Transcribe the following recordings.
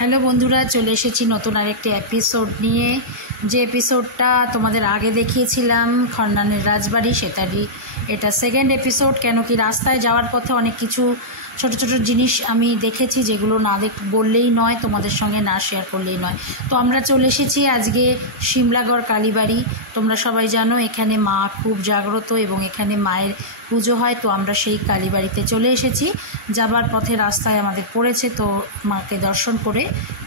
Hello বন্ধুরা, চলে এসেছি নতুন আরেকটি এপিসোড নিয়ে। যে এপিসোডটা তোমাদের আগে দেখিয়েছিলাম খন্নানের রাজবাড়ি, সেটারই এটা সেকেন্ড এপিসোড। কেন কি রাস্তায় যাওয়ার পথে অনেক কিছু ছোট ছোট জিনিস আমি দেখেছি, যেগুলো না বললেই নয়, তোমাদের সঙ্গে না শেয়ার করলেই নয়। তো আমরা চলে এসেছি আজকে সিমলাগড় কালীবাড়ি। তোমরা সবাই জানো এখানে মা খুব জাগ্রত এবং এখানে মায়ের পুজো হয়। তো আমরা সেই কালীবাড়িতে চলে এসেছি। যাবার পথে রাস্তায় আমাদের পড়েছে, তো মাকে দর্শন করে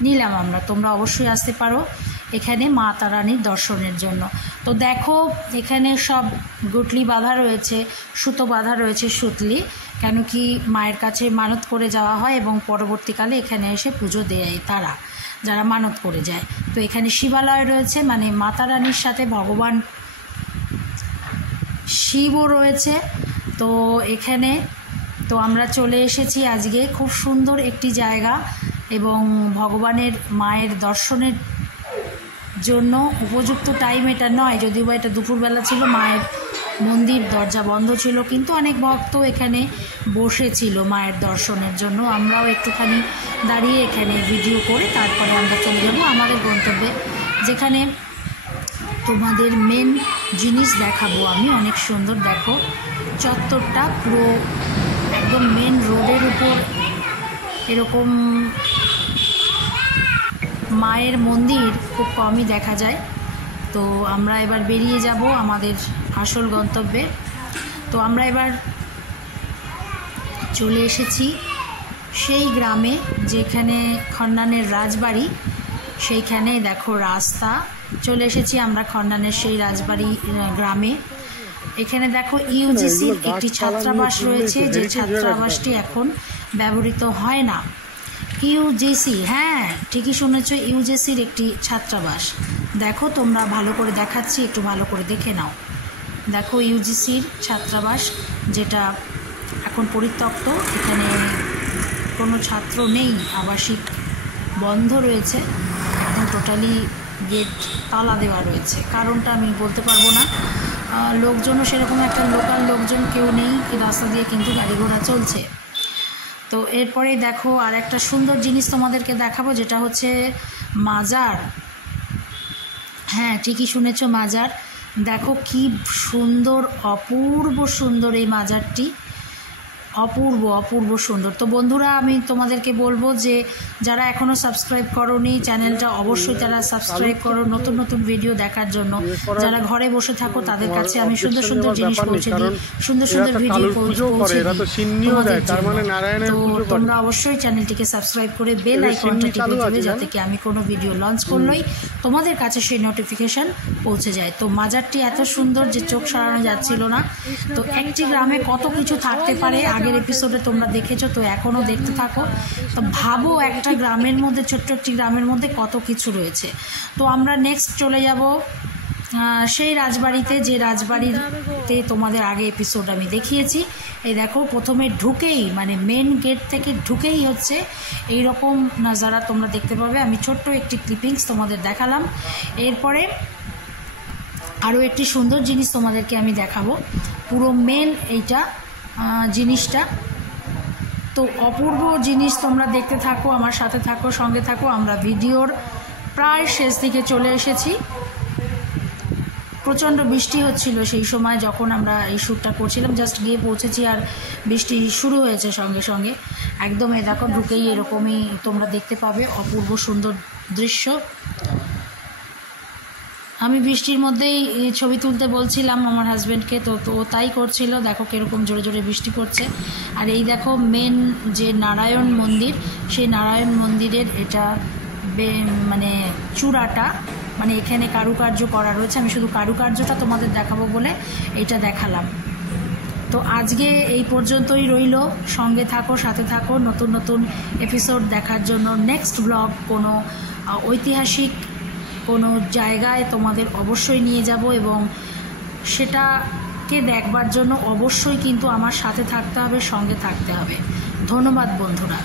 নিলাম আমরা। তোমরা অবশ্যই আসতে পারো এখানে মা তারানীর দর্শনের জন্য। তো দেখো এখানে সব গুটলি বাঁধা রয়েছে, সুতো বাঁধা রয়েছে, সুতলি। কেন কি মায়ের কাছে মানত করে যাওয়া হয় এবং পরবর্তীকালে এখানে এসে পুজো দেয় তারা, যারা মানত করে যায়। তো এখানে শিবালয় রয়েছে, মানে মা তারানীর সাথে ভগবান শিবও রয়েছে। তো এখানে তো আমরা চলে এসেছি আজকে। খুব সুন্দর একটি জায়গা এবং ভগবানের মায়ের দর্শনের জন্য উপযুক্ত টাইম এটা নয়, যদিও বা এটা দুপুরবেলা ছিল, মায়ের মন্দির দরজা বন্ধ ছিল, কিন্তু অনেক ভক্ত এখানে বসেছিল মায়ের দর্শনের জন্য। আমরাও একটুখানি দাঁড়িয়ে এখানে ভিডিও করে তারপরে আমরা চলে যাব আমাদের গন্তব্যে, যেখানে তোমাদের মেন জিনিস দেখাবো আমি। অনেক সুন্দর, দেখো চত্বরটা পুরো একদম মেন রোডের উপর এরকম মায়ের মন্দির খুব কমই দেখা যায়। তো আমরা এবার বেরিয়ে যাব আমাদের আসল গন্তব্যে। তো আমরা এবার চলে এসেছি সেই গ্রামে যেখানে খন্নানের রাজবাড়ি, সেইখানে দেখো রাস্তা। চলে এসেছি আমরা খন্নানের সেই রাজবাড়ি গ্রামে। এখানে দেখো ইউজিসির একটি ছাত্রাবাস রয়েছে, যে ছাত্রাবাসটি এখন ব্যবহৃত হয় না। ইউজিসি, হ্যাঁ ঠিকই শুনেছ, ইউজিসির একটি ছাত্রাবাস। দেখো তোমরা ভালো করে দেখাচ্ছি, একটু ভালো করে দেখে নাও। দেখো ইউজিসির ছাত্রাবাস, যেটা এখন পরিত্যক্ত। এখানে কোনো ছাত্র নেই, আবাসিক বন্ধ রয়েছে, একদম টোটালি গেট তালা দেওয়া রয়েছে। কারণটা আমি বলতে পারবো না, লোকজনও সেরকম একটা লোকাল লোকজন কেউ নেই, রাস্তা দিয়ে কিন্তু গাড়ি ঘোড়া চলছে। তো এরপরে দেখো আর একটা সুন্দর জিনিস তোমাদেরকে দেখাবো, যেটা হচ্ছে মাজার। হ্যাঁ ঠিকই শুনেছ, মাজার। দেখো কি সুন্দর, অপূর্ব সুন্দর এই মাজারটি, অপূর্ব অপূর্ব সুন্দর। তো বন্ধুরা আমি তোমাদেরকে বলবো যে যারা এখনও সাবস্ক্রাইব করোনি চ্যানেলটা, অবশ্যই তারা সাবস্ক্রাইব করো নতুন নতুন ভিডিও দেখার জন্য। যারা ঘরে বসে থাকো তাদের কাছে আমি সুন্দর সুন্দর জিনিস পৌঁছে দিই, সুন্দর সুন্দর ভিডিও পৌঁছে দিই তোমাদের জন্য। তো তোমরা অবশ্যই চ্যানেলটিকে সাবস্ক্রাইব করে বেল আইকনটা টিপে দেবে, যাতে কি আমি কোনো ভিডিও লঞ্চ করলেই তোমাদের কাছে সেই নোটিফিকেশন পৌঁছে যায়। তো মাজারটি এত সুন্দর যে চোখ সরানো যাচ্ছিল না। তো একটি গ্রামে কত কিছু থাকতে পারে, আগের এপিসোডে তোমরা দেখেছো, তো এখনও দেখতে থাকো। তো ভাবো একটা গ্রামের মধ্যে, ছোট্ট একটি গ্রামের মধ্যে কত কিছু রয়েছে। তো আমরা নেক্সট চলে যাব সেই রাজবাড়িতে, যে রাজবাড়িতে তোমাদের আগে এপিসোড আমি দেখিয়েছি। এই দেখো প্রথমে ঢুকেই, মানে মেন গেট থেকে ঢুকেই হচ্ছে এইরকম নাজারা তোমরা দেখতে পাবে। আমি ছোট্ট একটি ক্লিপিংস তোমাদের দেখালাম। এরপরে আরও একটি সুন্দর জিনিস তোমাদেরকে আমি দেখাবো, পুরো মেন এইটা জিনিসটা। তো অপূর্ব জিনিস, তোমরা দেখতে থাকো, আমার সাথে থাকো, সঙ্গে থাকো। আমরা ভিডিওর প্রায় শেষ দিকে চলে এসেছি। প্রচণ্ড বৃষ্টি হচ্ছিল সেই সময় যখন আমরা এই শ্যুটটা করছিলাম, জাস্ট গিয়ে পৌঁছেছি আর বৃষ্টি শুরু হয়েছে সঙ্গে সঙ্গে। একদম এ দেখো ঢুকেই এরকমই তোমরা দেখতে পাবে অপূর্ব সুন্দর দৃশ্য। আমি বৃষ্টির মধ্যেই ছবি তুলতে বলছিলাম আমার হাজব্যান্ডকে, তো ও তাই করছিল। দেখো কীরকম জোরে জোরে বৃষ্টি পড়ছে। আর এই দেখো মেন যে নারায়ণ মন্দির, সেই নারায়ণ মন্দিরের এটা মানে চূড়াটা, মানে এখানে কারুকার্য করা রয়েছে। আমি শুধু কারুকার্যটা তোমাদের দেখাবো বলে এটা দেখালাম। তো আজকে এই পর্যন্তই রইল, সঙ্গে থাকো, সাথে থাকো নতুন নতুন এপিসোড দেখার জন্য। নেক্সট ব্লগ কোনো ঐতিহাসিক কোনো জায়গায় তোমাদের অবশ্যই নিয়ে যাব এবং সেটাকে দেখবার জন্য অবশ্যই কিন্তু আমার সাথে থাকতে হবে, সঙ্গে থাকতে হবে। ধন্যবাদ বন্ধুরা।